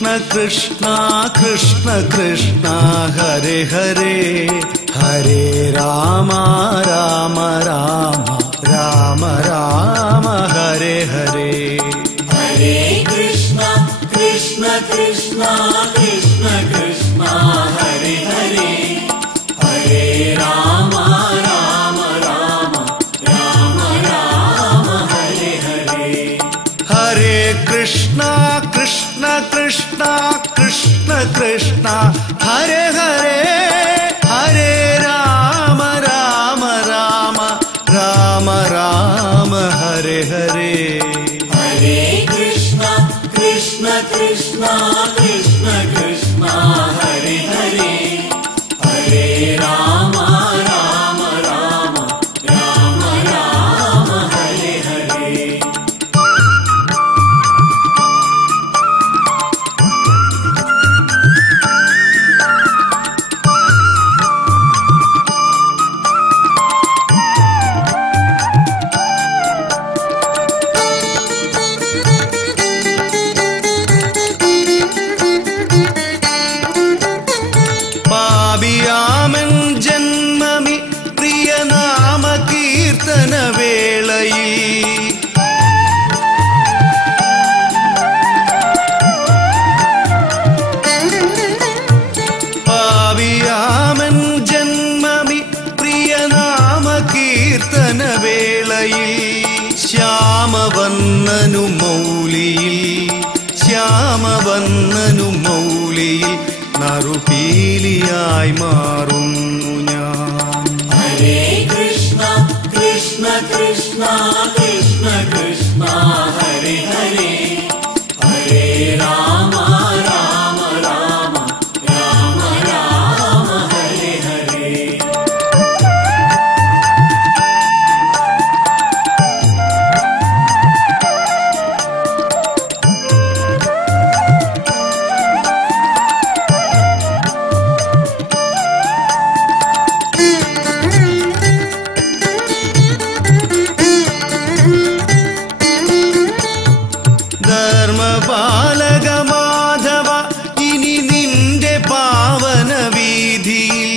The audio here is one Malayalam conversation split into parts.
कृष्ण कृष्ण कृष्ण हरे हरे हरे राम राम राम राम राम हरे हरे हरे कृष्ण कृष्ण कृष्ण कृष्ण कृष्ण हरे हरे हरे राम राम राम राम राम हरे हरे हरे कृष्ण कृष्ण कृष्ण कृष्ण कृष्ण हरे हरे हरे राम राम राम राम राम हरे हरे हरे कृष्ण कृष्ण कृष्ण कृष्ण कृष्ण हरे हरे हरे राम राम राम राम राम हरे हरे പാപിയാമൻ ജന്മമി പ്രിയനാമ കീർത്തന വേളയിൽ പാപിയാമൻ ജന്മമി പ്രിയനാമ കീർത്തന വേളയിൽ ശ്യാമവന്നനു മൗലിയിൽ ശ്യാമവന്നനു മൗലിയിൽ നറുപീലിയായി മാറുന്നു ഞാൻ ഹരേ കൃഷ്ണ കൃഷ്ണ കൃഷ്ണ കൃഷ്ണ കൃഷ്ണ ഹരേ ഹരേ ഹരേ രാമ രാമ രാമ രാമ രാമ ഹരേ ഹരേ ധർമ്മപാലക മാധവ ഇനി നിന്റെ പാവന വീതിയിൽ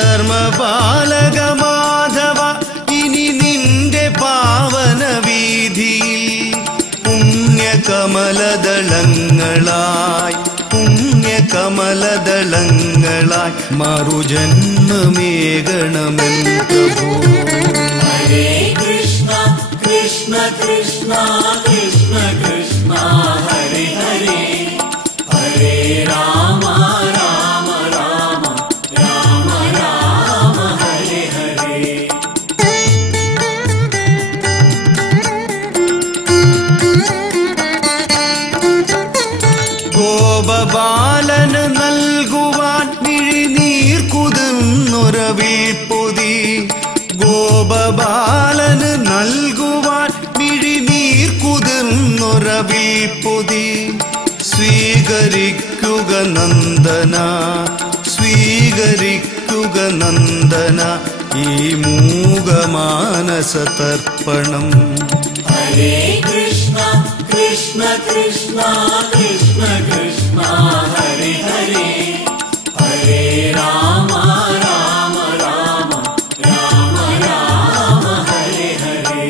ധർമ്മപാലക മാധവ ഇനി നിന്റെ പാവന വീതിയിൽ പുണ്യകമലദളങ്ങളായി പുണ്യകമലദളങ്ങളായി മറുജന്മമേകണമെൻ പ്രഭോ ഹരേ കൃഷ്ണ കൃഷ്ണ കൃഷ്ണ കൃഷ്ണ കൃഷ്ണ ഹരേ ഹരേ ഹരേ രാമ രാമ രാമ രാമ രാമ ഹരേ ഹരേ ഗോപബാലന് നൽകുവാൻ മിഴിനീർ കുതിർന്നൊരവിൽ പൊതി ഗോപബാലന് നൽകുവാൻ മിഴിനീർ കുതിർന്നൊരവിൽ പൊതി സ്വീകരിക്കുക നന്ദന സ്വീകരിക്കുക നന്ദന ഈ മൂകമാനസ തർപ്പണം ഹരേ കൃഷ്ണ കൃഷ്ണ കൃഷ്ണ കൃഷ്ണ കൃഷ്ണ ഹരേ ഹരേ ഹരേ രാമ രാമ രാമ രാമ രാമ ഹരേ ഹരേ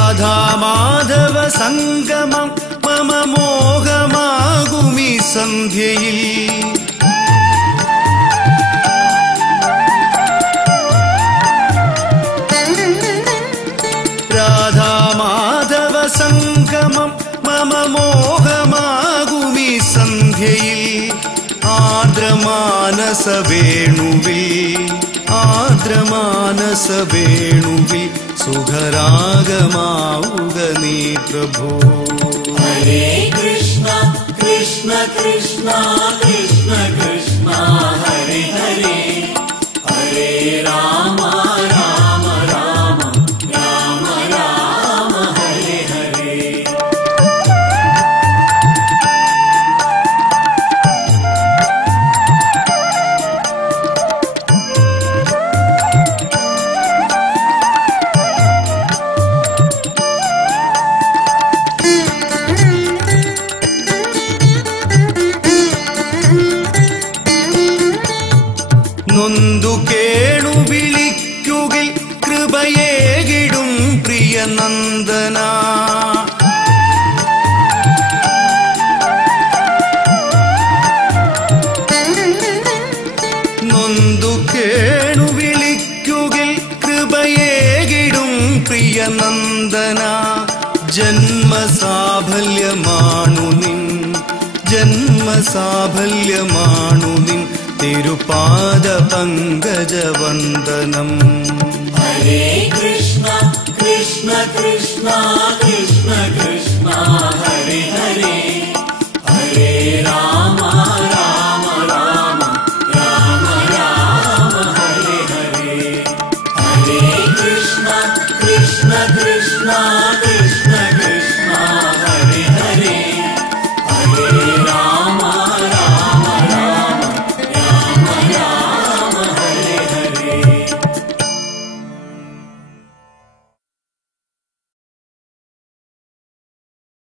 രാധാമാധവ സംഗമം മമ മോഹമാകുമി സന്ധ്യയിൽ രാധാമാധവ സംഗമം മമ മോഹമാകുമി സന്ധ്യയിൽ ആർദ്രമാനസ വേണുവിൽ ആർദ്രമാനസ വേണുവിൽ സുഖരാഗമാവുക നീ പ്രഭോ ഹരേ കൃഷ്ണ കൃഷ്ണ कृष्ण कृष्ण कृष्ण कृष्ण हरे हरे हरे राम राम राम राम राम हरे हरे നൊന്തു കേണു വിളിക്കുകിൽ കൃപയേകിടും പ്രിയ നന്ദന നൊന്തു കേണു വിളിക്കുകിൽ കൃപയേകിടും പ്രിയ നന്ദന ജന്മസാഫല്യമാണു നിൻ ജന്മസാഫല്യമാണു നിൻ തിരുപാദ പങ്കജവന്ദനം हरे कृष्ण कृष्ण कृष्ण